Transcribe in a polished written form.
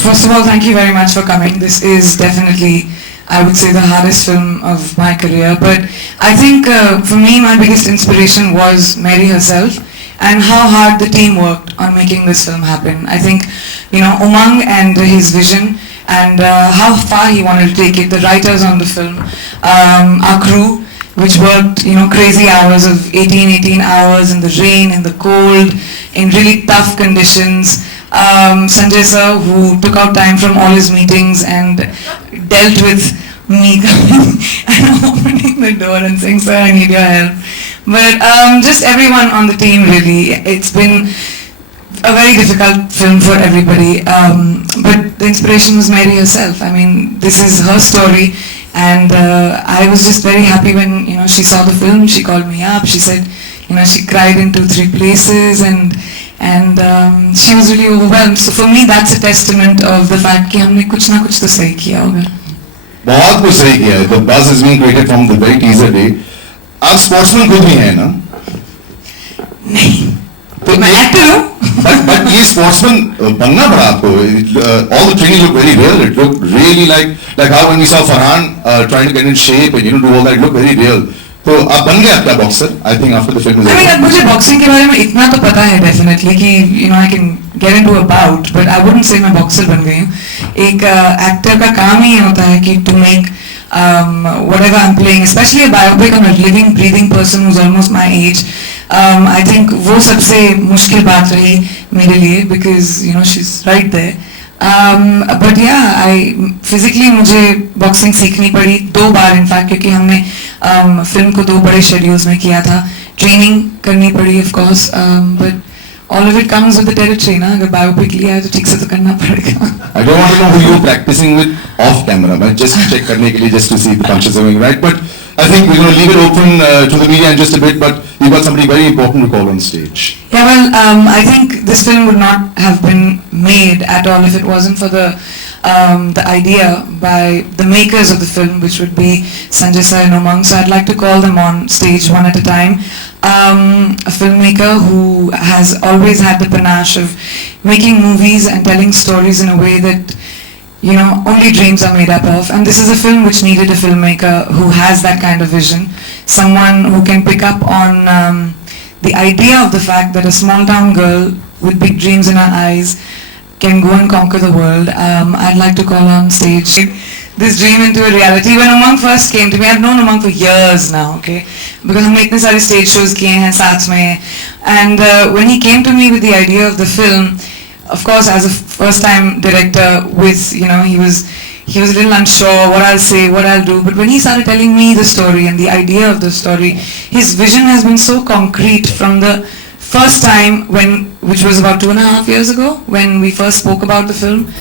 First of all, thank you very much for coming. This is definitely, I would say, the hardest film of my career. But I think for me, my biggest inspiration was Mary herself and how hard the team worked on making this film happen. I think, Umang and his vision and how far he wanted to take it, the writers on the film, our crew, which worked, crazy hours of 18 hours in the rain, in the cold, in really tough conditions. Sanjay sir, who took out time from all his meetings and dealt with me coming and opening the door and saying, sir, I need your help. But just everyone on the team, really. It's been a very difficult film for everybody. But the inspiration was Mary herself. I mean, this is her story. And I was just very happy when, she saw the film. She called me up. She said, she cried in 2-3 places and she was really overwhelmed. So for me, that's a testament of the fact कि हमने कुछ ना कुछ तो सही किया होगा. बहुत कुछ सही किया है. The buzz is being created from the very teaser day. आप sportsman खुद भी हैं ना? नहीं. तो मैं actor हूँ. But ये sportsman बनना पड़ा आपको. All the training looked very real. It looked really like how when we saw Farhan trying to get in shape and do all that, it looked very real. तो आप बन गए आपका boxer. I think after the film is over. मुझे boxing के बारे में इतना तो पता है definitely कि I can get into a bout, but I wouldn't say मैं बॉक्सर बन गई हूँ. एक एक्टर का काम ही होता है कि to make whatever I'm playing, especially a biopic on a living, breathing person who's almost my age. I think वो सबसे मुश्किल बात रही मेरे लिए because she's right there. But yeah, physically मुझे बॉक्सिंग सीखनी पड़ी 2 बार in fact क्योंकि हमने फिल्म को 2 बड़े शेड्यूल्स में किया था. ट्रेनिंग करनी पड़ी of course, but all of it comes with the territory ना. अगर बायोपिक लिया है तो ठीक से तो करना पड़ेगा. I don't want to know who you were practicing with off camera, but just check करने के लिए just to see the punches are going right. But I think we're going to leave it open to the media in just a bit. But you've got somebody very important to call on stage. Yeah, well, I think this film would not have been made at all if it wasn't for the idea by the makers of the film, which would be Sanjay sir and Umang. So I'd like to call them on stage one at a time. A filmmaker who has always had the panache of making movies and telling stories in a way that only dreams are made up of. And this is a film which needed a filmmaker who has that kind of vision. Someone who can pick up on the idea of the fact that a small town girl with big dreams in her eyes can go and conquer the world. I'd like to call on stage this dream into a reality. When Umang first came to me, I've known Umang for years now, okay? Because हमने इतने सारे stage shows किए हैं साथ में. And when he came to me with the idea of the film, of course, as a first-time director, with he was a little unsure what I'll say, what I'll do. But when he started telling me the story and the idea of the story, his vision has been so concrete from the first time which was about 2.5 years ago, when we first spoke about the film.